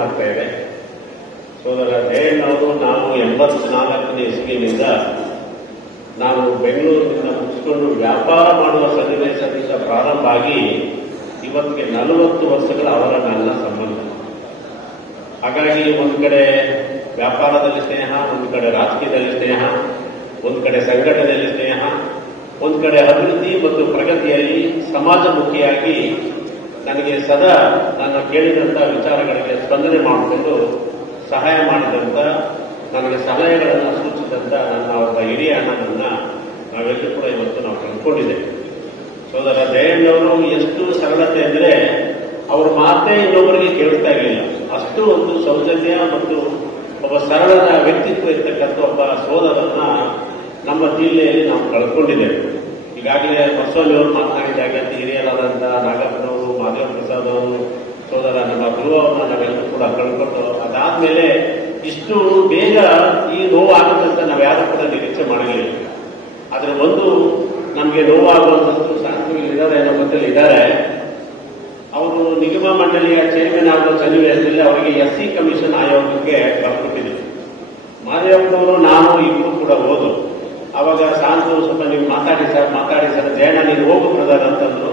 ಆಗ್ತಾ ಇದೆ ಸೋದರ ಜಯಣ್ಣವರು ನಾವು ಎಂಬತ್ನಾಲ್ಕನೇ ಇಸ್ವಿನಿಂದ ನಾವು ಬೆಂಗಳೂರಿನಿಂದ ಮುಗಿಸ್ಕೊಂಡು ವ್ಯಾಪಾರ ಮಾಡುವ ಸನ್ನಿವೇಶದಿಂದ ಪ್ರಾರಂಭ ಆಗಿ ಇವತ್ತಿಗೆ ನಲವತ್ತು ವರ್ಷಗಳ ಅವರ ನನ್ನ ಸಂಬಂಧ. ಹಾಗಾಗಿ ಒಂದು ಕಡೆ ವ್ಯಾಪಾರದಲ್ಲಿ ಸ್ನೇಹ, ಒಂದು ಕಡೆ ರಾಜಕೀಯದಲ್ಲಿ ಸ್ನೇಹ, ಒಂದು ಕಡೆ ಸಂಘಟನೆಯಲ್ಲಿ ಸ್ನೇಹ, ಒಂದು ಕಡೆ ಅಭಿವೃದ್ಧಿ ಮತ್ತು ಪ್ರಗತಿಯಲ್ಲಿ ಸಮಾಜಮುಖಿಯಾಗಿ ನನಗೆ ಸದಾ ನಾನು ಕೇಳಿದಂಥ ವಿಚಾರಗಳಿಗೆ ಸ್ಪಂದನೆ ಮಾಡಿಕೊಂಡು ಸಹಾಯ ಮಾಡಿದಂಥ ನನಗೆ ಸಲಹೆಗಳನ್ನು ಸೂಚಿಸಿದಂಥ ನನ್ನ ಒಬ್ಬ ಹಿರಿಯ ಅಣ್ಣನನ್ನ ನಾವೆಲ್ಲರೂ ಕೂಡ ಇವತ್ತು ನಾವು ಕಂಡುಕೊಂಡಿದ್ದೇವೆ. ಸೋದರ ಅವರು ಎಷ್ಟು ಸರಳತೆ ಅಂದರೆ ಅವ್ರ ಮಾತೇ ಇನ್ನೊಬ್ಬರಿಗೆ ಕೇಳ್ತಾ ಇರಲಿಲ್ಲ. ಅಷ್ಟು ಒಂದು ಸೌಜನ್ಯ ಮತ್ತು ಒಬ್ಬ ಸರಳದ ವ್ಯಕ್ತಿತ್ವ ಇರ್ತಕ್ಕಂಥ ಒಬ್ಬ ಸೋದರನ್ನ ನಮ್ಮ ಜಿಲ್ಲೆಯಲ್ಲಿ ನಾವು ಕಳ್ಕೊಂಡಿದ್ದೇವೆ. ಈಗಾಗಲೇ ಬಸವಲ್ಲಿ ಅವರು ಮಾತನಾಡಿದಾಗ ಅತಿ ಹಿರಿಯರಾದಂಥ ನಾಗಪ್ಪನವರು ಮಾಧವ ಪ್ರಸಾದ್ ಅವರು ಸೋದರ ನಮ್ಮ ಗುರು ಗುರುವವ್ರನ್ನ ನಾವೆಲ್ಲರೂ ಕೂಡ ಕಳ್ಕೊಂಡು, ಅದಾದ್ಮೇಲೆ ಇಷ್ಟು ಬೇಗ ಈ ನೋವು ಆಗುತ್ತೆ ಅಂತ ನಾವು ಯಾರು ಕೂಡ ನಿರೀಕ್ಷೆ ಮಾಡಿರಲಿಲ್ಲ. ಆದ್ರೆ ಒಂದು ನಮಗೆ ನೋವಾಗುವಂಥದ್ದು ಶಾಸಕರು ಇದ್ದಾರೆ ಅನ್ನೋ ಮಧ್ಯದಲ್ಲಿ ಇದ್ದಾರೆ. ಅವರು ನಿಗಮ ಮಂಡಳಿಯ ಚೇರ್ಮನ್ ಆಗುವ ಸನ್ನಿವೇಶದಲ್ಲಿ ಅವರಿಗೆ ಎಸ್ ಸಿ ಕಮಿಷನ್ ಆಯೋಗಕ್ಕೆ ಬರ್ಕೊಟ್ಟಿದ್ರು ಮಾದೇವಪ್ಪನವರು ನಾನು ಇಬ್ಬರು ಕೂಡ ಹೋದ್ರು. ಅವಾಗ ಶಾಂತು ಸ್ವಲ್ಪ ನೀವು ಮಾತಾಡಿ ಸರ್ ಮಾತಾಡಿ ಸರ್, ಜಯಣ್ಣ ನೀವು ಹೋಗು ಪ್ರಧಾನ ಅಂತಂದ್ರು.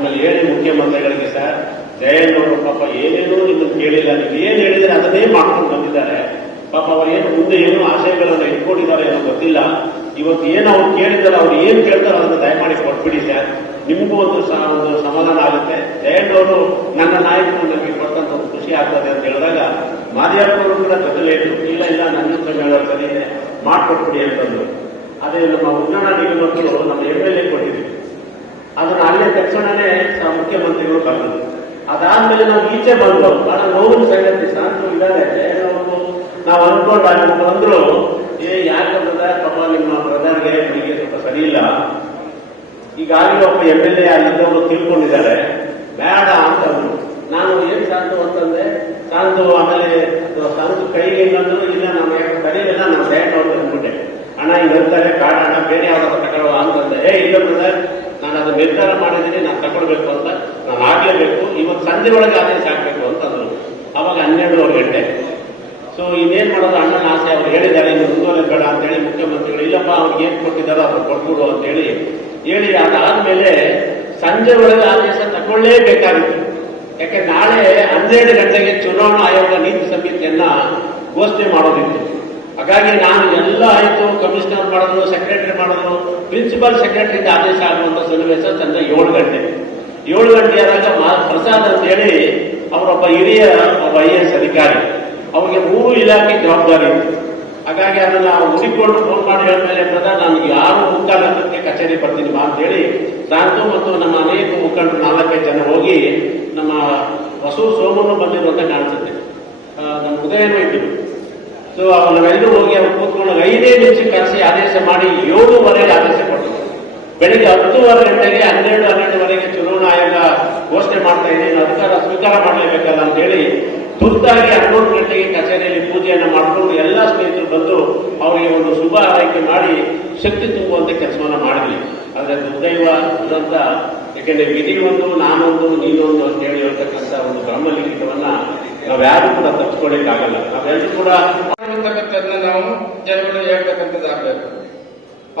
ಆಮೇಲೆ ಹೇಳಿ ಮುಖ್ಯಮಂತ್ರಿಗಳಿಗೆ ಸರ್ ಜಯಣ್ಣವರು ಪಾಪ ಏನೇನೂ ನಿಮ್ಮನ್ನು ಕೇಳಿಲ್ಲ. ನೀವು ಏನ್ ಹೇಳಿದ್ರೆ ಅದನ್ನೇ ಮಾಡ್ಕೊಂಡು ಬಂದಿದ್ದಾರೆ. ಪಾಪ ಅವ್ರು ಏನು ಮುಂದೆ ಏನು ಆಶಯಗಳನ್ನ ಇಟ್ಕೊಂಡಿದ್ದಾರೆ ಏನೋ ಗೊತ್ತಿಲ್ಲ. ಇವತ್ತು ಏನು ಅವ್ರು ಕೇಳಿದ್ದಾರೆ, ಅವ್ರು ಏನ್ ಕೇಳ್ತಾರೋ ಅದನ್ನು ದಯಮಾಡಿ ಕೊಟ್ಬಿಡಿ ಸರ್. ನಿಮಗೂ ಒಂದು ಒಂದು ಸಮಾಧಾನ ಆಗುತ್ತೆ. ಜಯಣ್ಣವರು ನನ್ನ ನಾಯಕರು ನಮಗೆ ಕೊಟ್ಟಂತ ಒಂದು ಖುಷಿ ಆಗ್ತದೆ ಅಂತ ಹೇಳಿದಾಗ ಮಾದಿಯಪ್ಪನವರು ಕೂಡ ಜೊತೆಲೇ ಇಲ್ಲ ಇಲ್ಲ, ನನ್ನ ಹತ್ರ ಮಾಡಿಕೊಟ್ಬಿಡಿ ಅಂತಂದ್ರು. ಅದೇ ನಮ್ಮ ಉನ್ನತ ನಿಗಮಗಳು ನಮ್ಮ ಎಂ ಎಲ್ ಎ ಕೊಟ್ಟಿದ್ವಿ ಅದನ್ನ ಅಲ್ಲೇ ತಕ್ಷಣನೇ ಮುಖ್ಯಮಂತ್ರಿಗಳು ಕರೆದ್ರು ಅದಾದ್ಮೇಲೆ ನಾವು ಈಚೆ ಬಂದು ಬಹಳ ನೋವಿನ ಸಂಗತಿ ಶಾಂತಿ ಇದ್ದಾರೆ ನಾವು ಅನ್ಕೊಂಡು ಅಲ್ಲಿ ಬಂದ್ರು, ಏ, ಯಾಕೆ ತಮ್ಮ ಪಾಪ ನಿಮ್ಮ ಪ್ರಧಾನಿಗೆ ನಿಮಗೆ ಸ್ವಲ್ಪ ಸರಿ ಇಲ್ಲ. ಈಗಾಗಲೇ ಒಬ್ಬ ಎಂ ಎಲ್ ಎ ಅಲ್ಲಿದ್ದವರು ತಿಳ್ಕೊಂಡಿದ್ದಾರೆ. ಬೇಡ ಅಂತ ನಾನು ಏನ್ ಶಾಂತು ಅಂತಂದೆ ಸಾಂತು ಆಮೇಲೆ ಸಾಂತು ಕೈಗೆ ಇಲ್ಲ ನಾನು ಯಾಕೆ ಸರಿಯಿಲ್ಲ ನಾನು ಸ್ಯಾಂಡ್ ಅಂತ ಅಂದ್ಬಿಟ್ಟೆ. ಅಣ್ಣ ಇಲ್ಲಿ ಹೇಳ್ತಾರೆ ಕಾಡ ಅಣ್ಣ ಬೇರೆ ಯಾವ್ದಾದ್ರು ತಗೊಳ್ಳುವ ಅಂತಂದ್ರೆ, ಏ, ಇಲ್ಲ ಬ್ರದರ್ ನಾನು ಅದು ನಿರ್ಧಾರ ಮಾಡಿದ್ದೀನಿ, ನಾನು ತಗೊಳ್ಬೇಕು ಅಂತ, ನಾನು ಆಗ್ಲೇಬೇಕು ಇವತ್ತು ಸಂಜೆ ಒಳಗೆ ಆದೇಶ ಆಗ್ಬೇಕು ಅಂತಂದ್ರು ಅವಾಗ ಹನ್ನೆರಡುವರೆ ಗಂಟೆ ಸೊ ಇನ್ನೇನ್ ಮಾಡೋದು ಅಣ್ಣನ ಆಸೆ, ಅವ್ರು ಹೇಳಿದ್ದಾರೆ ಇನ್ನು ಮುಂದುವರೆ ಬೇಡ ಅಂತ ಹೇಳಿ ಮುಖ್ಯಮಂತ್ರಿಗಳು, ಇಲ್ಲಪ್ಪ ಅವ್ರಿಗೆ ಏನ್ ಕೊಟ್ಟಿದ್ದಾರೋ ಅವ್ರು ಕೊಟ್ಬಿಡು ಅಂತ ಹೇಳಿ ಹೇಳಿ ಅದಾದ್ಮೇಲೆ ಸಂಜೆ ಒಳಗೆ ಆದೇಶ ತಗೊಳ್ಳೇಬೇಕಾಗಿತ್ತು. ಯಾಕೆ, ನಾಳೆ ಹನ್ನೆರಡು ಗಂಟೆಗೆ ಚುನಾವಣಾ ಆಯೋಗ ನೀತಿ ಸಮಿತಿಯನ್ನ ಘೋಷಣೆ ಮಾಡೋದಿತ್ತು. ಹಾಗಾಗಿ ನಾನು ಎಲ್ಲ ಆಯಿತು ಕಮಿಷನರ್ ಮಾಡಿದ್ರು ಸೆಕ್ರೆಟರಿ ಮಾಡಿದ್ರು ಪ್ರಿನ್ಸಿಪಲ್ ಸೆಕ್ರೆಟರಿಯಿಂದ ಆದೇಶ ಆಗುವಂಥ ಸನ್ನಿವೇಶ ಸಂಜೆ ಏಳು ಗಂಟೆ. ಏಳು ಗಂಟೆ ಆದಾಗ ಪ್ರಸಾದ್ ಅಂತ ಹೇಳಿ ಅವರೊಬ್ಬ ಹಿರಿಯ, ಒಬ್ಬ ಐ ಎಸ್ ಅಧಿಕಾರಿ. ಅವರಿಗೆ ಮೂರು ಇಲಾಖೆ ಜವಾಬ್ದಾರಿ ಇತ್ತು ಹಾಗಾಗಿ ಅದನ್ನ ಹುಡುಕೊಂಡು ಫೋನ್ ಮಾಡಿ ಹೇಳಿದ್ಮೇಲೆ ಪ್ರಧಾನ ನಾನು ಯಾರು ಮುಕ್ಕಾಲಕ್ಕೆ ಕಚೇರಿ ಬರ್ತೀನಿ ಬಾ ಅಂತ ಹೇಳಿ ಸಾಂತು ಮತ್ತು ನಮ್ಮ ಅನೇಕ ಮುಖಂಡರು ನಾಲ್ಕೈದು ಜನ ಹೋಗಿ ನಮ್ಮ ವಸು ಸೋಮನು ಬಂದಿರುವಂತ ಕಾಣಿಸುತ್ತೆ. ನಮ್ಮ ಉದಯನೂ ಇದ್ರು ಸೊ ನಾವೆಲ್ಲರೂ ಹೋಗಿ ಅವ್ರು ಕೂತ್ಕೊಂಡು ಐದೇ ನಿಮಿಷ ಕರೆಸಿ ಆದೇಶ ಮಾಡಿ ಏಳುವರೆಗೆ ಆದೇಶ ಕೊಟ್ಟರು ಬೆಳಿಗ್ಗೆ ಹತ್ತುವರೆ ಗಂಟೆಗೆ ಹನ್ನೆರಡು ಹನ್ನೆರಡುವರೆಗೆ ಚುನಾವಣಾ ಆಯೋಗ ಘೋಷಣೆ ಮಾಡ್ತಾ ಇದೆ. ಅಧಿಕಾರ ಸ್ವೀಕಾರ ಮಾಡಲೇಬೇಕಲ್ಲ ಅಂತ ಹೇಳಿ ತುರ್ತಾಗಿ ಹನ್ನೊಂದು ಗಂಟೆಗೆ ಕಚೇರಿಯಲ್ಲಿ ಪೂಜೆಯನ್ನು ಮಾಡಿಕೊಂಡು ಎಲ್ಲ ಸ್ನೇಹಿತರು ಬಂದು ಅವರಿಗೆ ಒಂದು ಶುಭ ಆರೈಕೆ ಮಾಡಿ ಶಕ್ತಿ ತುಂಬುವಂತೆ ಕೆಲಸವನ್ನು ಮಾಡಿದ್ವಿ. ಆದರೆ ದುರ್ದೈವ ದುರಂತ, ಯಾಕೆಂದ್ರೆ ಒಂದು ನಾನೊಂದು, ನೀನೊಂದು ಅಂತ ಹೇಳಿ ಹೇಳ್ತಕ್ಕಂಥ ಒಂದು ಬ್ರಹ್ಮಲಿಖಿತವನ್ನ ನಾವ್ಯಾರು ಕೂಡ ತಪ್ಪಿಸ್ಕೊಳ್ಳಿಕ್ಕಾಗಲ್ಲ ನಾವೆಲ್ಲರೂ ಕೂಡ ಅಂತಕ್ಕಂಥದ್ದನ್ನ ನಾವು ಜನಗಳು ಹೇಳ್ತಕ್ಕಂಥದ್ದಾಗಬೇಕು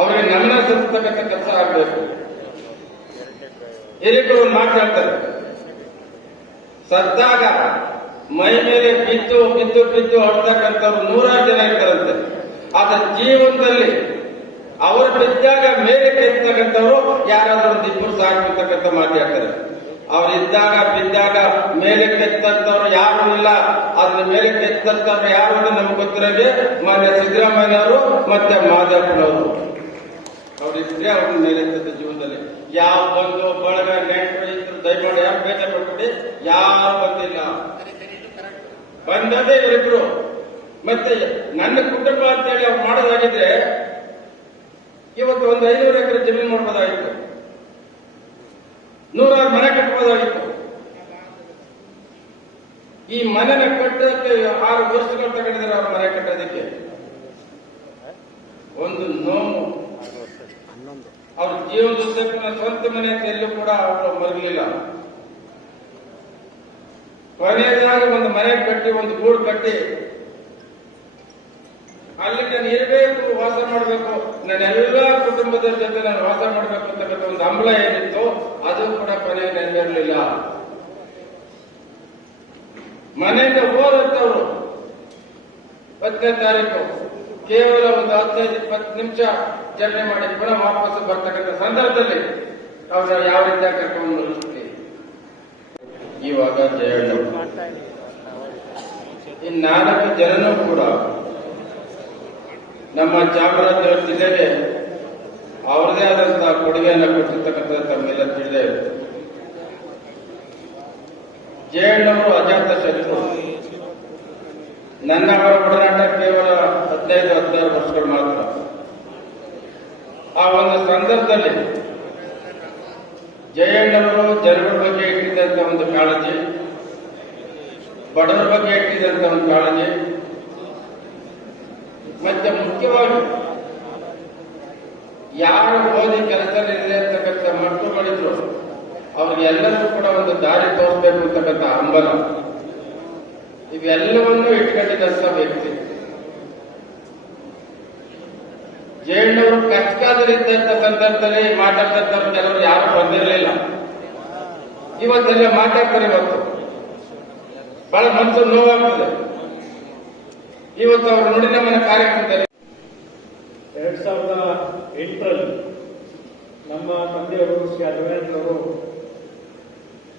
ಅವರಿಗೆ ನನ್ನ ಸಲ್ಲಿಸ್ತಕ್ಕಂಥ ಕೆಲಸ ಆಗಬೇಕು. ಹಿರಿಯರು ಒಂದು ಮಾತು ಹೇಳ್ತಾರೆ. ಸತ್ತಾಗ ಮೈ ಮೇಲೆ ಬಿದ್ದು ಬಿದ್ದು ಬಿದ್ದು ಹೊಡ್ತಕ್ಕಂಥವ್ರು ನೂರಾರು ಜನ ಇರ್ತಾರಂತೆ. ಆದ್ರೆ ಜೀವನದಲ್ಲಿ ಅವರು ಬಿದ್ದಾಗ ಮೇಲೆ ಕೆತ್ತಕ್ಕಂಥವ್ರು ಯಾರಾದ್ರೂ ಒಂದು ಇಬ್ಬರು ಸಾಕು ಅಂತಕ್ಕಂಥ ಅವ್ರು ಇದ್ದಾಗ ಬಿದ್ದಾಗ ಮೇಲೆ ಕೆತ್ತಂತವ್ರು ಯಾರು ಇಲ್ಲ. ಅದ್ರ ಮೇಲೆ ಕೆತ್ತಂತವ್ರು ಯಾರು ಅಂತ ನಮ್ಗೆ ಗೊತ್ತಿರೋದೇ ಮಾನ್ಯ ಸಿದ್ದರಾಮಯ್ಯನವರು ಮತ್ತೆ ಮಾದಪ್ಪನವರು. ಅವರಿದ್ರೆ ಅವ್ರ ಮೇಲೆ ಎತ್ತದ ಜೀವನದಲ್ಲಿ. ಯಾವ ಬಂದು ಬಳಗ ನೆಂಟರು ಇದ್ರು, ದಯಮಾಡಿ ಯಾರು ಬೇಜ ಪಟ್ಬಿಡಿ ಯಾರು ಬಂದಿಲ್ಲ. ಬಂದದೇ ಇವರಿಬ್ರು. ಮತ್ತೆ ನನ್ನ ಕುಟುಂಬ ಅಂತೇಳಿ ಅವ್ರು ಮಾಡೋದಾಗಿದ್ರೆ ಇವತ್ತು ಒಂದು ಐನೂರು ಎಕರೆ ಜಮೀನು ಮಾಡ್ಬೋದಾಗಿತ್ತು ನೂರಾರು ಮನೆ ಕಟ್ಟಬಹುದಾಗಿತ್ತು. ಈ ಮನೆನ ಕಟ್ಟೋದಕ್ಕೆ ಆರು ವರ್ಷಗಳು ತಗೊಂಡಿದ್ದಾರೆ ಅವ್ರ ಮನೆ ಕಟ್ಟೋದಕ್ಕೆ. ಒಂದು ನೋವು. ಅವ್ರ ಜೀವನದುದ್ದಕ್ಕೂ ಸ್ವಂತ ಮನೆ ಎಲ್ಲೂ ಕೂಡ ಅವರು ಮರಲಿಲ್ಲ ಕೊನೆಯದಾಗಿ ಒಂದು ಮನೆ ಕಟ್ಟಿ, ಒಂದು ಗೂಡು ಕಟ್ಟಿ ಅಲ್ಲಿ ನಾನು ಇರಬೇಕು ವಾಸ ಮಾಡಬೇಕು. ನನ್ನ ಎಲ್ಲ ಕುಟುಂಬದ ಜೊತೆ ನಾನು ವಾಸ ಮಾಡಬೇಕು ಅಂತಕ್ಕಂಥ ಒಂದು ಹಂಬಲ ಏನಿತ್ತು, ಅದು ಕೂಡ ಕೊನೆ ನೆರವೇರಲಿಲ್ಲ. ಮನೆಯಿಂದ ಹೋದಂತವ್ರು ಹತ್ತನೇ ತಾರೀಕು, ಕೇವಲ ಒಂದು ಹದಿನೈದು, ಇಪ್ಪತ್ತು ನಿಮಿಷ ಜರ್ನಿ ಮಾಡಿ ಪುನಃ ವಾಪಸ್ ಬರ್ತಕ್ಕಂಥ ಸಂದರ್ಭದಲ್ಲಿ ಅವ್ರನ್ನ ಯಾವ ರೀತಿಯ ಕರ್ಕೊಂಡು ನಿಲ್ಲಿಸ್ತೀವಿ ಇವಾಗ ಜಯಣ್ಣ ಈ ನಾಲ್ಕು ಜನನೂ ಕೂಡ ನಮ್ಮ ಚಾಮರಾಜನಗರ ಜಿಲ್ಲೆಗೆ ಅವರದೇ ಆದಂತಹ ಕೊಡುಗೆಯನ್ನು ಕೊಟ್ಟಿರ್ತಕ್ಕಂಥ ತಮ್ಮೆಲ್ಲ ತಿಳಿದೇ ಜಯಣ್ಣವರು ಅಜಾತ ಶತ್ರು. ನನ್ನ ಅವರ ಒಡನಾಟ ಕೇವಲ ಹದಿನೈದು, ಹದಿನಾರು ವರ್ಷಗಳು ಮಾತ್ರ. ಆ ಒಂದು ಸಂದರ್ಭದಲ್ಲಿ ಜಯಣ್ಣವರು ಜನರ ಬಗ್ಗೆ ಇಟ್ಟಿದ್ದಂತ ಒಂದು ಕಾಳಜಿ, ಬಡವರ ಬಗ್ಗೆ ಇಟ್ಟಿದ್ದಂತ ಒಂದು ಕಾಳಜಿ ಮತ್ತೆ ಮುಖ್ಯವಾಗಿ ಯಾರು ಓದಿ ಕೆಲಸದಲ್ಲಿ ಅಂತಕ್ಕಂಥ ಮಕ್ಕಳುಗಳಿದ್ರು ಅವ್ರಿಗೆಲ್ಲರೂ ಕೂಡ ಒಂದು ದಾರಿ ತೋರಿಸಬೇಕು ಅಂತಕ್ಕಂಥ ಹಂಬಲ. ಇವೆಲ್ಲವನ್ನೂ ಇಟ್ಕೊಂಡಿದ್ದಂತ ವ್ಯಕ್ತಿ. ಜೈನವರು ಕಚ್ಕಾದಲ್ಲಿದ್ದಂಥ ಸಂದರ್ಭದಲ್ಲಿ ಮಾತಾಡ್ತಂತ ಕೆಲವರು ಯಾರು ಬಂದಿರಲಿಲ್ಲ. ಇವತ್ತೆಲ್ಲ ಮಾತಾಡ್ತಾರೆ ಇವತ್ತು. ಬಹಳ ಮನಸ್ಸು ನೋವಾಗ್ತದೆ. ಇವತ್ತು ಅವರು ನೋಡಿ ನಮ್ಮನ್ನ ಕಾರ್ಯಕ್ರಮದಲ್ಲಿ ಎರಡ್ ಸಾವಿರದ ಎಂಟರಲ್ಲಿ ನಮ್ಮ ತಂದೆಯವರು ಶ್ರೀ ಅರವಿಂದ್ರವರು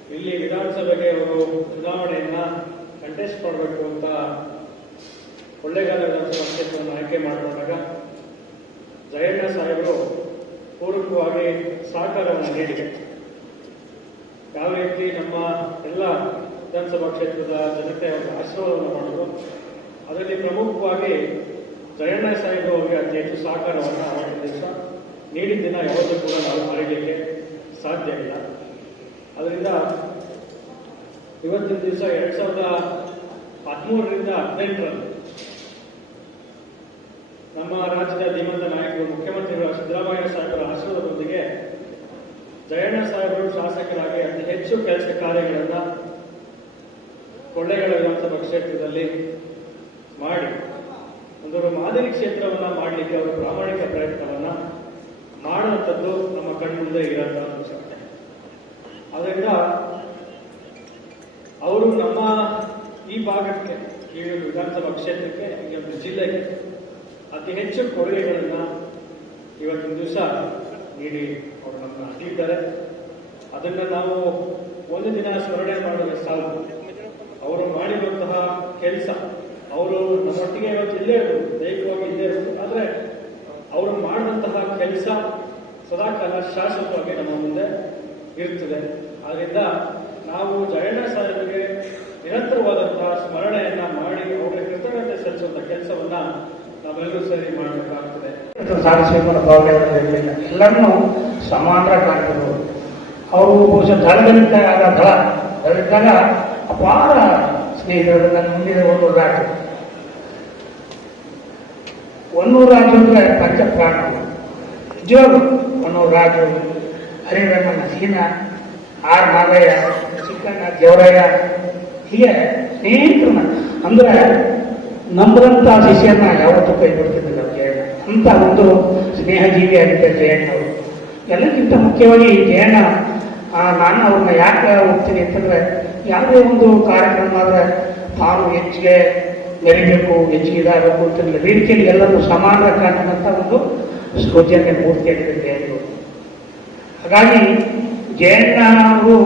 ಇಲ್ಲಿ ವಿಧಾನಸಭೆಗೆ ಅವರು ಚುನಾವಣೆಯನ್ನ ಕಂಟೆಸ್ಟ್ ಮಾಡಬೇಕು ಅಂತ ಕೊಳ್ಳೇಗಾಲ ವಿಧಾನಸಭಾ ಕ್ಷೇತ್ರವನ್ನು ಆಯ್ಕೆ ಮಾಡಿಕೊಂಡಾಗ ಜಯಣ್ಣ ಸಾಹೇಬರು ಪೂರ್ವಕವಾಗಿ ಸಹಕಾರವನ್ನು ನೀಡಿದೆ ಯಾವ ರೀತಿ ನಮ್ಮ ಎಲ್ಲ ವಿಧಾನಸಭಾ ಕ್ಷೇತ್ರದ ಜನತೆ ಅವರ ಆಶೀರ್ವಾದವನ್ನು ಮಾಡಿದ್ರು ಅದರಲ್ಲಿ ಪ್ರಮುಖವಾಗಿ ಜಯಣ್ಣ ಸಾಹೇಬರು ಅವರಿಗೆ ಅತಿ ಹೆಚ್ಚು ಸಹಕಾರವನ್ನು ಅವತ್ತಿನ ದಿವಸ ನೀಡಿದ್ದಿನ ಯಾವತ್ತೂ ಕೂಡ ನಾವು ಮರೀಲಿಕ್ಕೆ ಸಾಧ್ಯ ಇಲ್ಲ. ಅದರಿಂದ ಇವತ್ತಿನ ದಿವಸ ಎರಡ್ ಸಾವಿರದ ಹದಿಮೂರರಿಂದ ಹದಿನೆಂಟರಲ್ಲಿ ನಮ್ಮ ರಾಜ್ಯದ ಧೀಮಂತ ನಾಯಕರು, ಮುಖ್ಯಮಂತ್ರಿಗಳ ಸಿದ್ದರಾಮಯ್ಯ ಸಾಹೇಬರ ಆಶೀರ್ವಾದದೊಂದಿಗೆ ಜಯಣ್ಣ ಸಾಹೇಬರು ಶಾಸಕರಾಗಿ ಅತಿ ಹೆಚ್ಚು ಕೆಲಸ ಕಾರ್ಯಗಳನ್ನ ಕೊಳ್ಳೆಗಳ ವಿಧಾನಸಭಾ ಕ್ಷೇತ್ರದಲ್ಲಿ ಮಾದರಿ ಕ್ಷೇತ್ರವನ್ನ ಮಾಡಲಿಕ್ಕೆ ಅವರು ಪ್ರಾಮಾಣಿಕ ಪ್ರಯತ್ನವನ್ನ ಮಾಡುವಂಥದ್ದು ನಮ್ಮ ಕಣ್ಮುಂದೆ ಇರೋಂಥ ಸತ್ಯ ಅದರಿಂದ ಅವರು ನಮ್ಮ ಈ ಭಾಗಕ್ಕೆ, ಈ ವಿಧಾನಸಭಾ ಕ್ಷೇತ್ರಕ್ಕೆ, ಈ ಒಂದು ಜಿಲ್ಲೆಗೆ ಅತಿ ಹೆಚ್ಚು ಕೊಡುಗೆಗಳನ್ನ ಇವತ್ತಿನ ದಿವಸ ನೀಡಿ ಅವರು ನಮ್ಮ ಅಟ್ಟಿದ್ದಾರೆ ಅದನ್ನ ನಾವು ಒಂದು ದಿನ ಸ್ಮರಣೆ ಮಾಡಿದ್ರೆ ಸಾಲದು ಅವರು ಮಾಡಿರುವಂತಹ ಕೆಲಸ, ಅವರು ನಮ್ಮೊಟ್ಟಿಗೆ ಇವತ್ತು ಇಲ್ಲೇ ಇರ್ಬೋದು ದೈಹಿಕವಾಗಿ ಇದೆ ಇರ್ಬೋದು ಆದ್ರೆ ಅವರು ಮಾಡುವಂತಹ ಕೆಲಸ ಸದಾಕಾಲ ಶಾಶ್ವತವಾಗಿ ನಮ್ಮ ಮುಂದೆ ಇರುತ್ತದೆ ಆದ್ರಿಂದ ನಾವು ಜಯಣ್ಣ ಸಾಹೇಬರಿಗೆ ನಿರಂತರವಾದಂತಹ ಸ್ಮರಣೆಯನ್ನ ಮಾಡಿ ಅವರಿಗೆ ಕೃತಜ್ಞತೆ ಸಲ್ಲಿಸುವಂತಹ ಕೆಲಸವನ್ನ ನಾವೆಲ್ಲರೂ ಸೇರಿ ಮಾಡಬೇಕಾಗ್ತದೆ. ಎಲ್ಲರನ್ನು ಸಮಾನರ ಕಾಣ್ತಿದ್ರು ಅವರು ಬಹುಶಃ ದಳದಲ್ಲಿದ್ದಾಗ ದಳ ದಳದಿದ್ದಾಗ ಅಪಾರ ಸ್ನೇಹಿತರು, ನನ್ನ ಮುಂದಿನ ಒಂದು ರಾಜು ಒನ್ನೂರು ಅಂದ್ರೆ ಪಂಚಪ್ರಾಣ ಜೋರು ಒನ್ನೂರು ರಾಜು ಹರಿರಮಣ, ಹೀನ ಆರ್ ನಾಗಯ್ಯ ಚಿಕ್ಕಣ್ಣ ದೇವರಯ್ಯ ಹೀಗೆ ಸ್ನೇಹಿತರು ಅಂದ್ರೆ ನಂಬರಂತ ಶಿಷ್ಯನ ಯಾವತ್ತೂ ಕೈ ಬಿಡ್ತಿದ್ದಿಲ್ಲ ಜಯಣ್ಣ. ಅಂತ ಒಂದು ಸ್ನೇಹಜೀವಿ ಆಗಿದ್ದ ಜಯಣ್ಣ ಅವರು ಎಲ್ಲಕ್ಕಿಂತ ಮುಖ್ಯವಾಗಿ ಜಯಣ್ಣ ನಾನು ಅವ್ರನ್ನ ಯಾಕೆ ಹೋಗ್ತೀನಿ ಅಂತಂದ್ರೆ ಯಾವುದೇ ಒಂದು ಕಾರ್ಯಕ್ರಮ ಆದ್ರೆ ತಾನು ಹೆಚ್ಚಿಗೆ ಮೆರಿಬೇಕು ಹೆಚ್ಚಿಗೆ ಇದಾಗಬೇಕು ಅಂತಿರಲಿಲ್ಲ ರೀತಿಯಲ್ಲಿ ಎಲ್ಲರೂ ಸಮಾನ ಕಾಣುವಂತ ಒಂದು ಸೌಜನ್ಯ ಮೂರ್ತಿಯಾಗಿದೆ ಜಯಣ್ಣ ಹಾಗಾಗಿ ಜಯಣ್ಣ ಅವರು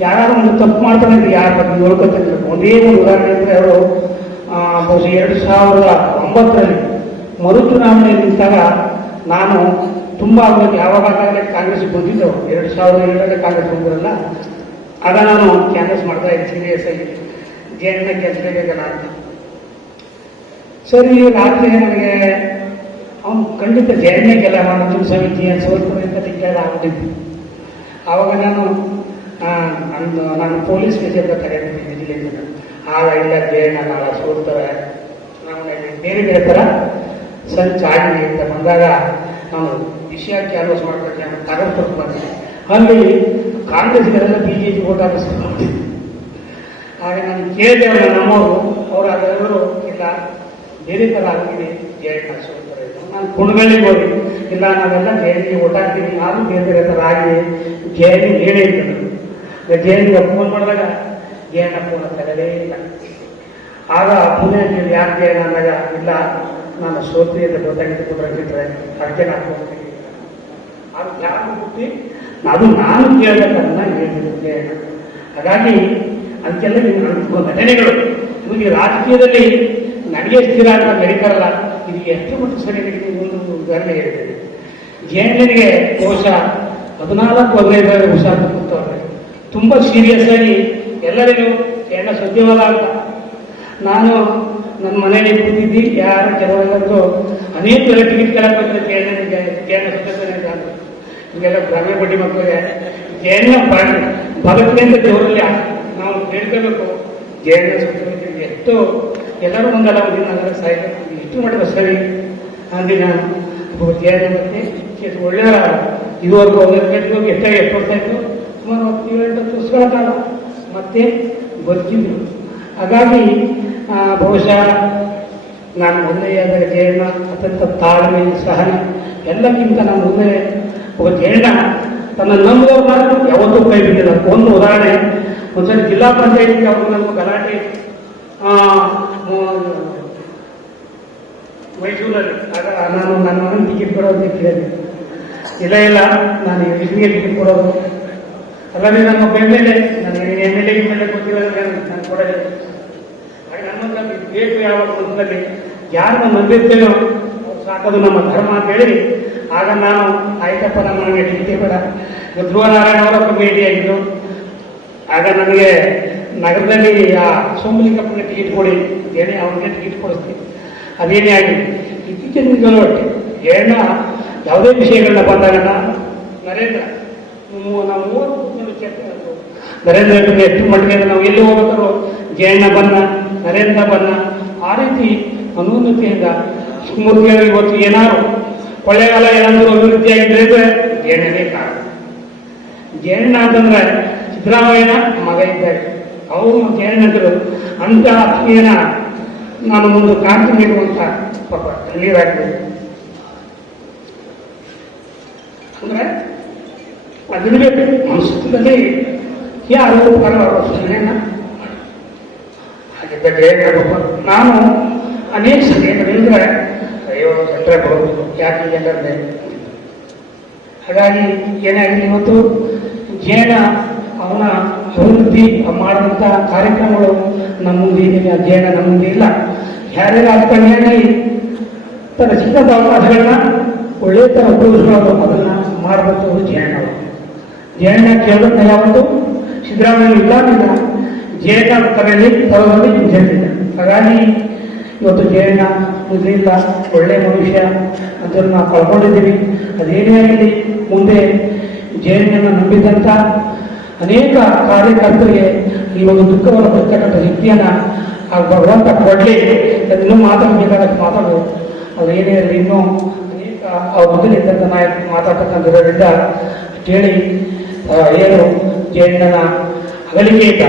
ಯಾರು ಒಂದು ತಪ್ಪು ಮಾಡ್ತಾರೆ ಯಾರ ಬಗ್ಗೆ ನೋಡ್ಕೊತಿದ್ರು ಒಂದೇ ಒಂದು ಉದಾಹರಣೆ ಅಂದ್ರೆ ಅವರು ಬಹುಶಃ ಎರಡು ಸಾವಿರದ ಒಂಬತ್ತರಲ್ಲಿ ಮರು ಚುನಾವಣೆ ನಿಂತಾಗ ನಾನು ತುಂಬ ಅವರಿಗೆ ಯಾವಾಗಲೇ ಕಾಂಗ್ರೆಸ್ ಬಂದಿದ್ದೆವು ಎರಡು ಸಾವಿರದ ಏಳರಲ್ಲಿ ಕಾಂಗ್ರೆಸ್ ಬಂದಿರಲ್ಲ, ಆಗ ನಾನು ಕ್ಯಾನ್ವಸ್ ಮಾಡ್ತಾ ಇದ್ದೆ ಸೀರಿಯಸ್ ಆಗಿ ಜಯಣ್ಣ ಕೆಲಸ ಬೇಕಲ್ಲ ಅಂತ. ಸರಿ ರಾತ್ರಿ ನನಗೆ ಅವನು ಖಂಡಿತ ಜಯಣ್ಣಗೆಲ್ಲ ನಾನು ಸಮಿತಿಯ ಸೋಲ್ತಾರೆ ಅಂತ ಡಿಕ್ಲೇರ್ ಆಗ್ಬಿಟ್ಟಿದ್ದು ಆವಾಗ ನಾನು ನಂದು, ನಾನು ಪೊಲೀಸ್ ಸ್ಟೇಷನ್ ತಗೊಂಡಿದ್ದೀನಿ ಜಿಲ್ಲೆಯಿಂದ. ಆಗ ಇಲ್ಲ ಜಯಣ್ಣ ನಾಳೆ ಸೋಲ್ತಾರೆ ನಮಗೆ ಬೇರೆ ಬೇರೆ ಥರ ಸರಿ ಚಾಡಿ ಅಂತ ಬಂದಾಗ ನಾನು ವಿಷಯ ಕ್ಯಾನ್ವಸ್ ಮಾಡ್ಬೇಕು ನಾನು ತಗೊಂಡ್ಬಿಟ್ಟು ಬಂದೆ. ಅಲ್ಲಿ ಕಾಂಗ್ರೆಸ್ಗೆಲ್ಲ ಬಿ ಜೆ ಪಿ ಓಟ್ ಹಾಕಿಸ್ಕೊಂಡು ಆಗ ನಾನು ಕೇಳಿದೆ ಅವರು ನಮ್ಮವರು. ಅವರು ಅದರವರು ಬೇರೆ ಥರ ಆಗ್ತೀನಿ ಜಯಣ್ಣ ಸೋತಾರೆ ನಾನು ಕುಣಗಳಿಗೆ ಹೋಗಿ ಇಲ್ಲ, ನಾವೆಲ್ಲ ಜಯಣ್ಣಿಗೆ ಒಟ್ಟಾಗ್ತೀನಿ ನಾನು ಬೇರೆ ಬೇರೆ ಥರ ಆಗಿದೆ ಜಯಣ್ಣಿ ಹೇಳೇ ಇಲ್ಲ ಜಯಣ್ಣಿಗೆ ಫೋನ್ ಮಾಡಿದಾಗ ಜಯಣ್ಣ ಫೋನ್ ತಗಲೇ ಇಲ್ಲ. ಆಗ ಪುಣೆ ನೀವು ಯಾರು ಜಯಣ್ಣ ಅಂದಾಗ, ಇಲ್ಲ, ನಾನು ಸೋತಿ ಅಂತ ಗೊತ್ತಾಗಿದ್ದು ಕೊಟ್ಟಿದ್ರೆ ಅದಕ್ಕೆ ಫೋನ್ ಅದು ಯಾರು ಬಿಟ್ಟು ಅದು ನಾನು ಕೇಳಬೇಕನ್ನ ಹೇಳ್ತಿದ್ದೆ ಹಾಗಾಗಿ ಅದಕ್ಕೆಲ್ಲ ನಿಮ್ಗೆ ಘಟನೆಗಳು. ನಿಮಗೆ ರಾಜಕೀಯದಲ್ಲಿ ನನಗೆ ಸ್ಥಿರ ಅಂತ ನಡೀತಾರಲ್ಲ ಇದು ಎಷ್ಟು ಮಟ್ಟ ಸರಿ ನಡೀತು ಒಂದು ಉದಾಹರಣೆ ಹೇಳ್ತೇನೆ. ಜೇನಿಗೆ ಕೋಶ ಹದಿನಾಲ್ಕು, ಹದಿನೈದು ವರ್ಷ ಕೂತವ್ರೆ ತುಂಬ ಸೀರಿಯಸ್ ಆಗಿ ಎಲ್ಲರಿಗೂ ಎಣ್ಣ ಸದ್ಯವಲ್ಲ ಅಂತ ನಾನು ನನ್ನ ಮನೆಯಲ್ಲಿ ಕೂತಿದ್ದಿ, ಯಾರು ಕೆಲವರೆಲ್ಲರೂ ಅನೇಕ ಟಿಕೆಟ್ ಕೆಳಗೆ ಬಂದ್ರೆ ಜೇನಿಗೆ ಜೇನ ಸುತ್ತನೆ ಅಂತ ಹಿಂಗೆಲ್ಲ ಭ್ರಮೆ ಬಡ್ಡಿ ಮಕ್ಕಳಿಗೆ ಜೇನ ಅಂತ ದೇವರಲ್ಲಿ ನಾವು ಕೇಳ್ಕೋಬೇಕು ಜೇನ ಸುತ್ತನೆ ಎಷ್ಟು ಎಲ್ಲರೂ ಒಂದಲ್ಲ ನಗರ ಸಾಹಿತ್ಯ ಎಷ್ಟು ಮಟ್ಟದ ಸರಿ ಅಂದಿನ ಜೇನ ಮತ್ತೆ ಒಳ್ಳೆಯ ಇದುವರೆಗೂ ಒಂದಕ್ಕೆ ಹೋಗಿ ಎಷ್ಟಾಗಿ ಎಷ್ಟು ವರ್ಷ ಸುಮಾರು ಹತ್ತು ಏಳೆಂಟು ವರ್ಷಗಳ ಕಾಲ. ಮತ್ತೆ ಬದುಕಿದ್ರು ಹಾಗಾಗಿ ಬಹುಶಃ ನಾನು ಒಳ್ಳೆಯ ಜಯಣ್ಣ, ಅತ್ಯಂತ ತಾಳ್ಮೆ ಸಹನೆ, ಎಲ್ಲಕ್ಕಿಂತ ನಾನು ಮುಂದೆ ಒಬ್ಬ ಜಯಣ್ಣ. ತನ್ನ ನಂಬುವವ್ರನ್ನ ಯಾವತ್ತೂ ಕೈ ಬಿಟ್ಟಿಲ್ಲ ಒಂದು ಉದಾಹರಣೆ, ಒಂದ್ಸರಿ ಜಿಲ್ಲಾ ಪಂಚಾಯತ್ಗೆ ಅವರು ನಮ್ಮ ಗಲಾಟೆ ಮೈಸೂರಲ್ಲಿ. ನಾನು ನನ್ನ ಟಿಕೆಟ್ ಕೊಡೋದು ಕೇಳಿದೆ ಇಲ್ಲ ಇಲ್ಲ, ನಾನು ಎಲ್ಲಿಗೆ ಟಿಕೆಟ್ ಕೊಡೋದು? ಅಲ್ಲದೆ ನಮ್ಮ ಬೆಂಬಲೆ ನಾನು ಎಂ ಎಲ್ ಎ ಎ ಕೊಟ್ಟಿರೋದ್ರೆ ನಾನು ಕೊಡೋದು ಹಾಗೆ ಹತ್ರ ಬೇಕು ಯಾವ ಮನಸ್ಸಿನಲ್ಲಿ ಯಾರನ್ನ ನಂಬಿರ್ತೇನೋ ಸಾಕೋದು ನಮ್ಮ ಧರ್ಮ ಅಂತ ಹೇಳಿ. ಆಗ ನಾನು ಆಯ್ತಪ್ಪ ನಮ್ಮ ನನಗೆ ಟಿಕೆಟ್ ಬೇಡ. ಧ್ರುವ ಧ್ರುವನಾರಾಯಣ ಅವರ ಭೇಟಿ ಆಗಿದ್ದು. ಆಗ ನನಗೆ ನಗರದಲ್ಲಿ, ಆ ಸೋಮಲಿಂಗಪ್ಪನ ಟಿಕೆಟ್ ಕೊಡಿ ಏನೇ ಅವ್ರಿಗೆ ಟಿಕೆಟ್ ಕೊಡಿಸ್ತೀನಿ ಅದೇನೇ ಆಗಲಿ ಇತ್ತೀಚಿನ ದಿನಗಳು ಏನ ಯಾವುದೇ ವಿಷಯಗಳನ್ನ ಬಂದಾಗ ನರೇಂದ್ರ ನಾವು ಮೂವತ್ತು. ನರೇಂದ್ರ ಮೋದಿ ಎಷ್ಟು ಮಟ್ಟಿಗೆ ನಾವು ಎಲ್ಲಿ ಹೋಗ್ಬೇಕಾದ್ರು ಜಯಣ್ಣ ಬನ್ನ ನರೇಂದ್ರ ಬನ್ನ ಆ ರೀತಿ ಅನುನ್ನತಿಯಿಂದ ಸ್ಮೃತಿಗಳು ಇವತ್ತು ಏನಾದ್ರು ಕೊಳ್ಳೆಗಾಲ ಏನಾದರೂ ಅಭಿವೃದ್ಧಿ ಆಗಿದ್ರೆ ಜಯಣ್ಣನೇ ಕಾರಣ ಜಯಣ್ಣ ಅಂತಂದ್ರೆ ಸಿದ್ದರಾಮಯ್ಯನ ಮಗ ಇದ್ದಾರೆ. ಅವರು ಜೈನದರು ಅಂತ ಆತ್ಮೀಯನ ನಾನು ಒಂದು ಕಾಂತಿ ನೀಡುವಂತ ಪಾಪ ನೀರಾಗ್ತದೆ ಅಂದ್ರೆ, ಅದಿರಬೇಕು. ಮನಸ್ಸಿನಲ್ಲಿ ಯಾರು ಪರವಾದ ಸೂಚನೆಯನ್ನ ಹಾಗಿದ್ದ ಜಯಣ್ಣ ನಾನು ಅನೇಕ ಸರಿ ಏನಂದ್ರೆ, ಅಯ್ಯೋ ಜನರೇ ಬರೋದು ಯಾಕೆ ಜನರನ್ನೇ ಹಾಗಾಗಿ ಏನಾಗಿದೆ ಇವತ್ತು? ಜೇನ ಅವನ ಅಭಿವೃದ್ಧಿ ಮಾಡಿದಂಥ ಕಾರ್ಯಕ್ರಮಗಳು ನಮ್ಮ ಮುಂದೆ ಅಧ್ಯಯನ ಜೇನ ನಮ್ಮ ಮುಂದೆ ಇಲ್ಲ ಯಾರೇ ರಾಜಕಾರಣಿಯಾಗಿ ತನ್ನ ಚಿಕ್ಕದ ಅವಕಾಶಗಳನ್ನ ಒಳ್ಳೆ ಥರ ಉಪಯೋಗಿಸ್ಕೊಳ್ಳೋದು ಅದನ್ನ ಮಾಡಬೇಕು ಜಯಣ್ಣ ಜಯಣ್ಣ ಕೇಳಿದ ಯಾವತ್ತು? ಸಿದ್ದರಾಮಯ್ಯ ಇಲ್ಲ ಜಯಣ್ಣ ತಲೆಯಲ್ಲಿ ತರದಲ್ಲಿ ಜೇನಿಲ್ಲ ಹಾಗಾಗಿ ಇವತ್ತು ಜಯಣ್ಣ ಮುದ್ರಿಲ್ಲ ಒಳ್ಳೆ ಮನುಷ್ಯ, ಅದನ್ನು ನಾವು ಕಳ್ಕೊಂಡಿದ್ದೀವಿ. ಅದೇನೇ ಆಗಲಿ, ಮುಂದೆ ಜಯಣ್ಣನ ನಂಬಿದಂಥ ಅನೇಕ ಕಾರ್ಯಕರ್ತರಿಗೆ ಈ ಒಂದು ದುಃಖವನ್ನು ಬರ್ತಕ್ಕಂಥ ಶಕ್ತಿಯನ್ನ ಆ ಭಗವಂತ ಕೊಡಲಿ. ಇನ್ನೂ ಮಾತಾಡಬೇಕಾದ ಮಾತಾಡೋದು ಅದು ಏನೇ ಇರಲಿ, ಇನ್ನೂ ಅನೇಕ ಅವ್ರ ಮೊದಲಿದ್ದಂಥ ನಾಯಕರು ಮಾತಾಡ್ತಕ್ಕಂಥದ್ದರಿಂದ ಕೇಳಿ ಏನು ಜಯಣ್ಣನ ಅಗಲಿಕೆಯಿಂದ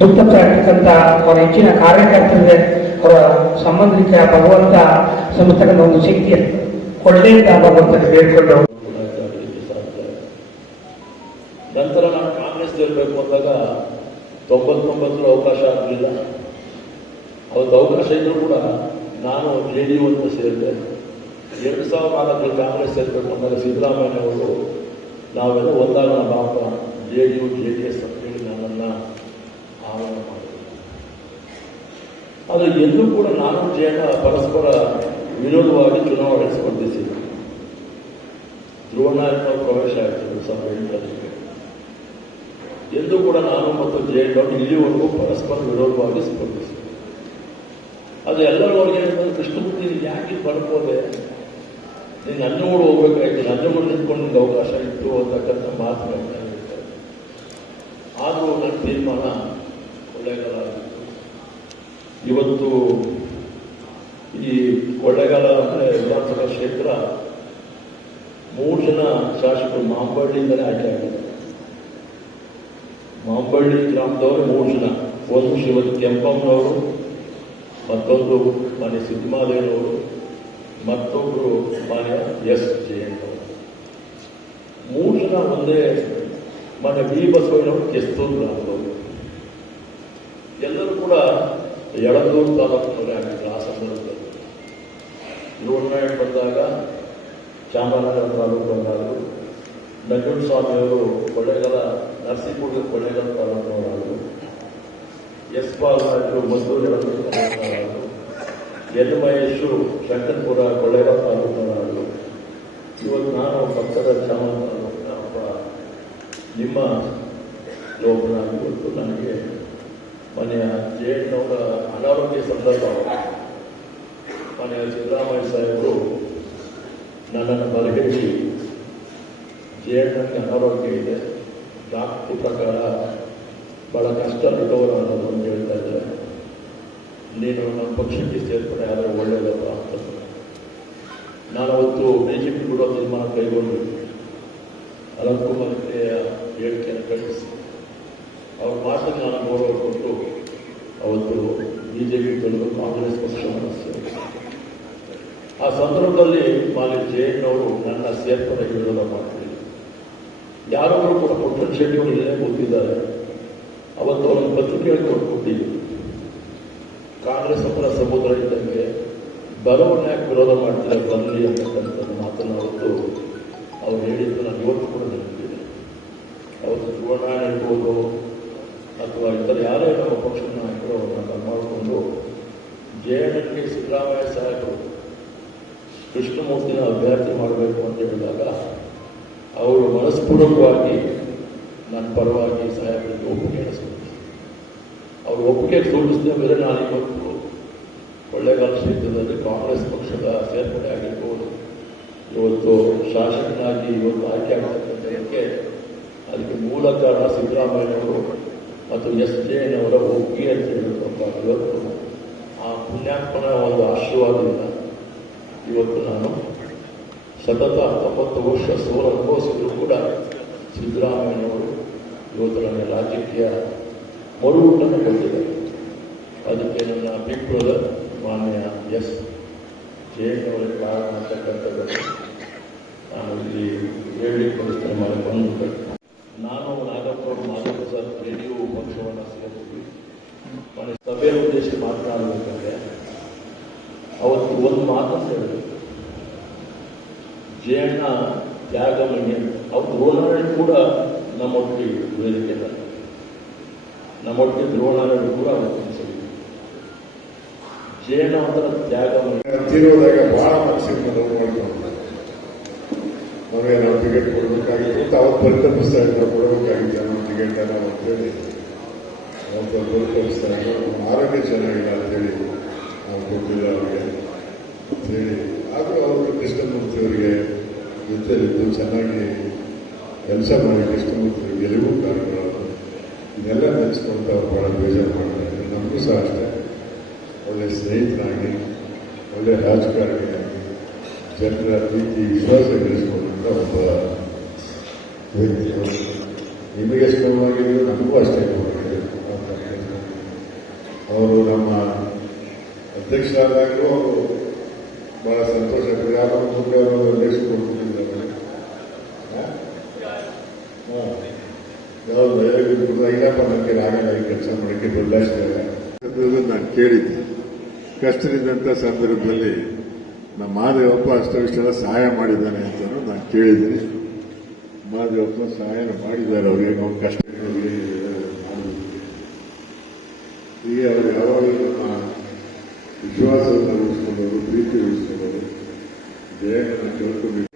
ದುಃಖಪಡ್ತಕ್ಕಂಥ ಅವರ ಹೆಚ್ಚಿನ ಕಾರ್ಯಕರ್ತರಿಗೆ ಅವರ ಸಂಬಂಧಿಕ ಭಗವಂತ ಸಂಸ್ಥೆಗಳ ಒಂದು ಶಕ್ತಿ ಕೊಡಲಿ ಅಂತ ಭಗವಂತನ ಬೇಡ್ಕೊಂಡು ನಂತರ ಗೆಲ್ಲಬೇಕು ಅಂದಾಗ ತೊಂಬತ್ತೊಂಬತ್ತರ ಅವಕಾಶ ಆಗಲಿಲ್ಲ. ಅವತ್ತು ಅವಕಾಶ ಇದ್ರೂ ಕೂಡ ನಾನು ಜೆ ಡಿ ಯು ಅಂತ ಸೇರಿದೆ. ಎರಡು ಸಾವಿರದ ನಾಲ್ಕರಲ್ಲಿ ಕಾಂಗ್ರೆಸ್ ಸೇರ್ಬೇಕು ಅಂದಾಗ ಸಿದ್ದರಾಮಯ್ಯ ಅವರು, ನಾವೆಲ್ಲ ಒಂದಾಗ ಬಾಪ J D U, J D S ಅಂತ ಹೇಳಿ ನನ್ನನ್ನು ಆಹ್ವಾನ ಮಾಡಿದ್ರು. ಆದರೆ ಎಲ್ಲೂ ಕೂಡ ನಾನು ಜಯನ ಪರಸ್ಪರ ವಿರೋಧವಾಗಿ ಚುನಾವಣೆ ಸ್ಪರ್ಧಿಸಿದ್ದೆ ಧ್ರುವನಾಯಕ ಪ್ರವೇಶ ಎರಡು ಸಾವಿರದ ಎಂಟರಲ್ಲಿ. ಎಂದೂ ಕೂಡ ನಾನು ಮತ್ತು ಜೆ ಡಾಟ್ ಇಲ್ಲಿವರೆಗೂ ಪರಸ್ಪರ ವಿರೋಧವಾಗಿ ಸ್ಪರ್ಧಿಸಿದೆ. ಅದು ಎಲ್ಲರೂ ಅವ್ರಿಗೆ ಕೃಷ್ಣಮೂರ್ತಿ ಯಾಕೆ ಬರ್ಬೋದೆ ನೀನು ನನ್ನೋಡು ಹೋಗ್ಬೇಕಾಯ್ತು ನನ್ನೋಡು ನಿಂತ್ಕೊಂಡು ನಿಮ್ಗೆ ಅವಕಾಶ ಇತ್ತು ಅಂತಕ್ಕಂಥ ಮಾತು ಆದರೂ ನನ್ನ ತೀರ್ಮಾನ ಕೊಳ್ಳೇಗಾಲ ಇವತ್ತು ಈ ಕೊಳ್ಳೇಗಾಲ ಅಂದರೆ ವಿಧಾನಸಭಾ ಕ್ಷೇತ್ರ, ಮೂರು ಜನ ಶಾಸಕರು ಮಾಂಬಳ್ಳಿಯಿಂದಲೇ ಆಯ್ಕೆ ಆಗಿದ್ದಾರೆ. ಮಾಂಬಳ್ಳಿ ಗ್ರಾಮದವರು ಮೂರು ಜನ. ಒಂದು ಶ್ರೀಮತಿ ಕೆಂಪಮ್ಮನವರು, ಮತ್ತೊಂದು ಮಾನ್ಯ ಸಿದ್ದಮಾದೇವನವರು ಮತ್ತೊಬ್ಬರು ಮಾನ್ಯ ಎಸ್ ಜಯಣ್ಣವರು ಮೂರು ಜನ ಒಂದೇ ಮಾನ್ಯ ವಿ ಬಸವಣ್ಣವರು ಕೆಸ್ತೂರು ಗ್ರಾಮದವರು. ಎಲ್ಲರೂ ಕೂಡ ಯಳಂದೂರು ತಾಲೂಕಿನವರೇ ಆಗಿದ್ದರು ಆ ಸಂದರ್ಭದಲ್ಲಿ ಧ್ರುವನಾರಾಯಣ ಬಂದಾಗ, ಚಾಮರಾಜನಗರ ತಾಲೂಕು ಬಂದಾಗ ನಂಜುಂಡ ಸ್ವಾಮಿಯವರು ಕೊಳ್ಳೇಗಾಲ ನರಸೀಪುರದ ಕೊಳ್ಳೇಗಾಲ ತಾಲೂಕಿನವರಾದರು, ಎಸ್ ಬಾಲರಾಜರು ಮದ್ದೂರು ಯಳಂದೂರು ತಾಲೂಕಿನವರಾದರು, ಎನ್ ಮಹೇಶು ಶಂಕರ್ಪುರ ಕೊಳ್ಳೇಗಾಲ ತಾಲೂಕಿನವರಾದರು. ಇವತ್ತು ನಾನು ಪಕ್ಕದ ಒಬ್ಬ ನಿಮ್ಮ ಲೋಕನಾಗಿ ಇವತ್ತು ನನಗೆ ಮನೆಯ ಜೇಡ್ನವರ ಅನಾರೋಗ್ಯ ಸಂದರ್ಭ. ಮನೆಯ ಸಿದ್ದರಾಮಯ್ಯ ಸಾಹೇಬರು ನನ್ನನ್ನು ಬಲಗೇರಿ ಜೇಡ್ನಕ್ಕೆ ಅನಾರೋಗ್ಯ ಇದೆ. ಡಾಕ್ಟರ್ ಪ್ರಕಾರ ಬಹಳ ಕಷ್ಟ ರಿಕವರ್ ಅನ್ನೋದು ಅಂತ ಹೇಳ್ತಾ ಇದ್ದಾರೆ. ನೀನು ನಮ್ಮ ಪಕ್ಷಕ್ಕೆ ಸೇರ್ಪಡೆ ಆದರೆ ಒಳ್ಳೆಯದಪ್ಪ ಅಂತ. ನಾನು ಅವತ್ತು ಬಿಜೆಪಿ ಕೂಡ ತೀರ್ಮಾನ ಕೈಗೊಂಡು ಅನಂತಕುಮಾರಕ್ಕೆ ಹೇಳಿಕೆಯನ್ನು ಕಳಿಸಿ. ಅವ್ರ ಮಾತನ್ನು ನಾನು ಗೌರವ ಕೊಟ್ಟು ಅವತ್ತು ಬಿಜೆಪಿ ಬಂದು ಕಾಂಗ್ರೆಸ್ ಪಕ್ಷವನ್ನು ಮನಸ್ಸು ಆ ಸಂದರ್ಭದಲ್ಲಿ ಮಾಲಿ ಅವರು ನನ್ನ ಸೇರ್ಪಡೆ ವಿರೋಧ ಮಾಡ್ತಿಲ್ಲ ಯಾರೊಬ್ಬರು ಕೂಡ ಪುಟ್ಟಣ ಶೆಟ್ಟಿಯವರು ಇಲ್ಲೇ ಗೊತ್ತಿದ್ದಾರೆ ಅವತ್ತು ಅವರನ್ನು ಪತ್ರಿಕೆಗಳು ಕೊಟ್ಬಿಟ್ಟಿದ್ರು ಕಾಂಗ್ರೆಸ್ ಅವರ ಸಹೋದರ ಇದ್ದಂಗೆ ಬರವನ್ನ ಯಾಕೆ ವಿರೋಧ ಮಾಡ್ತಾರೆ ಬರಲಿ ಅಂತಕ್ಕಂಥ ಮಾತನ್ನು ಅವತ್ತು ಅವ್ರು ಹೇಳಿದ್ದು ನಾನು ಇವತ್ತು ಕೂಡ ನೆನಪಿದೆ. ಅವತ್ತು ಧ್ರುವನಾರಾಯಣ ಇರ್ಬೋದು ಅಥವಾ ಇತರ ಯಾರೇ ನಮ್ಮ ಪಕ್ಷದ ನಾಯಕರು ಅವ್ರನ್ನ ಮಾಡಿಕೊಂಡು ಕೆ ಸಿದ್ದರಾಮಯ್ಯ ಸಾಹೇಬರು ಕೃಷ್ಣಮೂರ್ತಿನ ಅಭ್ಯರ್ಥಿ ಮಾಡಬೇಕು ಅಂತ ಹೇಳಿದಾಗ ಅವರು ಮನಸ್ಪೂರ್ವಕವಾಗಿ ನನ್ನ ಪರವಾಗಿ ಸಾಹೇಬರಿಗೆ ಒಪ್ಪಿಗೆ ಅವರು ಒಪ್ಪಿಗೆ ಸೂಚಿಸಿದ ಮೇಲೆ ನಾನು ಇವತ್ತು ಕೊಳ್ಳೇಗಾಲ ಕ್ಷೇತ್ರದಲ್ಲಿ ಕಾಂಗ್ರೆಸ್ ಪಕ್ಷದ ಸೇರ್ಪಡೆ ಆಗಿರ್ಬೋದು. ಇವತ್ತು ಶಾಸಕನಾಗಿ ಇವತ್ತು ಆಯ್ಕೆ ಆಗ್ತಕ್ಕಂಥದಕ್ಕೆ ಅದಕ್ಕೆ ಮೂಲ ಕಾರಣ ಸಿದ್ದರಾಮಯ್ಯವರು ಮತ್ತು ಎಸ್ ಜೆನವರ ಒಪ್ಪಿಗೆ ಅಂತ ಹೇಳಿದ್ರು ಇವತ್ತು ಆ ಪುಣ್ಯಾತ್ಮನ ಒಂದು ಆಶೀರ್ವಾದದಿಂದ ಇವತ್ತು ನಾನು ಸತತ ಹತ್ತೊಂಬತ್ತು ವರ್ಷ ಸೋಲ ಅನುಭವಿಸಿದ್ರು ಕೂಡ ಸಿದ್ದರಾಮಯ್ಯನವರು ಇವತ್ತು ರಾಜಕೀಯ ಮರುವನ್ನು ಕೊಟ್ಟಿದ್ದಾರೆ. ಅದಕ್ಕೆ ನನ್ನ ಬಿಗ್ ಬ್ರದರ್ ಮಾನ್ಯ ಎಸ್. ಜಯಣ್ಣವರಿಗೆ ಕಾರಣ ಅಂತಕ್ಕಂಥದ್ದು ನಾನು ಇಲ್ಲಿ ಹೇಳಲಿಕ್ಕೆ ಬಯಸ್ತೇನೆ ಮಾಡಿ ಬಂದು ನಾನು ನಾಗಪ್ಪ ಮಾಧವ ಸರ್, ರೇಡಿಯೋ ಪಕ್ಷವನ್ನು ಸೇರಿದ್ವಿ. ಮನೆ ಸಭೆ ಉದ್ದೇಶ ಮಾತನಾಡಬೇಕಂದ್ರೆ ಅವತ್ತು ಒಂದು ಮಾತನ್ನು ಹೇಳಿದ್ರು ಜಯಣ್ಣ ತ್ಯಾಗಮಣ್ಯ ಅವ್ರ ಅವ್ರು ದ್ರೋಣಾರಾಯಣ ಕೂಡ ನಮ್ಮೊಟ್ಟಿಗೆ ವೇದಿಕೆ ನಮ್ಮೊಟ್ಟಿಗೆ ದ್ರೋಣಾರಾಯಣ ಕೂಡ ಅವತ್ತು ಜಯಣ್ಣ ಒಂಥರ ತ್ಯಾಗಮಣಿ. ತೀರೋದಾಗ ಬಹಳ ಮನಸ್ಸಿಗೆ ನೋವು ಮಾಡ್ಕೊಂಡು ನಮಗೆ ನಾವು ಟಿಕೆಟ್ ಕೊಡಬೇಕಾಗಿತ್ತು ಅಂತ ಅವತ್ತು ಪರಿಕಲ್ಪಿಸ್ತಾ ಇದ್ರು. ಕೊಡಬೇಕಾಗಿತ್ತು ನಮ್ಮ ಟಿಕೆಟ್ ಅಂತ ಅಂತೇಳಿ ಅವತ್ತು ಪರಿಕಲ್ಪಿಸ್ತಾ ಇದ್ರು. ನಮ್ಮ ಆರೋಗ್ಯ ಚೆನ್ನಾಗಿಲ್ಲ ಅಂತೇಳಿ ನಾವು ಕೊಟ್ಟಿಲ್ಲ ಅವರಿಗೆ ಅಂತೇಳಿ ಆದರೂ ಅವರು ಕೃಷ್ಣಮೂರ್ತಿಯವರಿಗೆ ಜೊತೆಲಿದ್ದು ಚೆನ್ನಾಗಿ ಕೆಲಸ ಮಾಡಿ ಕೃಷ್ಣಮೂರ್ತಿ ಗೆಲುವು ಕಾರಣಗಳು ಇದೆಲ್ಲ ನೆನೆಸ್ಕೊಂಡು ಅವ್ರು ಭಾಳ ಬೇಜಾರು ಮಾಡ್ತಾರೆ ನಮಗೂ ಸಹ ಅಷ್ಟೇ. ಒಳ್ಳೆ ಸ್ನೇಹಿತರಾಗಿ, ಒಳ್ಳೆ ರಾಜಕಾರಣಿಯಾಗಿ ಜನರ ಪ್ರೀತಿ, ವಿಶ್ವಾಸ ಗಳಿಸಿಕೊಂಡಂತ ಒಬ್ಬ ವ್ಯಕ್ತಿಗಳು ನಿಮಗೆ ಎಷ್ಟು ನೋವಾಗಿದೆಯೋ ನಮಗೂ ಅಷ್ಟೇ ಅವರು ನಮ್ಮ ಅಧ್ಯಕ್ಷರಾದಾಗಲೂ ಅವರು ಬಹಳ ಸಂತೋಷ ಯಾರೋ ಮುಂದೆ ಅವರು ಅಧ್ಯಕ್ಷ ಕೊಡ್ತಿದ್ದಾರೆ. ಯಾವ್ದು ಇಲ್ಲಪ್ಪ ನನಗೆ ಆಗಲ್ಲ ಈ ಕೆಲಸ ಮಾಡೋಕ್ಕೆ ಬದಲಾಯಿಸ್ತಾರೆ ನಾನು ಕೇಳಿದ್ದೆ. ಕಷ್ಟದಿಂದಂಥ ಸಂದರ್ಭದಲ್ಲಿ ನಮ್ಮ ಮಾದೇವಪ್ಪ ಅಷ್ಟವಿಷ್ಟೆಲ್ಲ ಸಹಾಯ ಮಾಡಿದ್ದಾನೆ ಅಂತ ನಾನು ಕೇಳಿದ್ದೀನಿ. ಮಾದೇವಪ್ಪ ಸಹಾಯ ಮಾಡಿದ್ದಾರೆ. ಅವರಿಗೆ ನಾವು ಕಷ್ಟ ಹೀಗೆ ಅವರು ಯಾವಾಗಲೂ ವಿಶ್ವಾಸವನ್ನು ಉಳಿಸ್ಕೊಂಡವರು ಪ್ರೀತಿ ಉಳಿಸ್ಕೊಂಡವರು ಜಯನ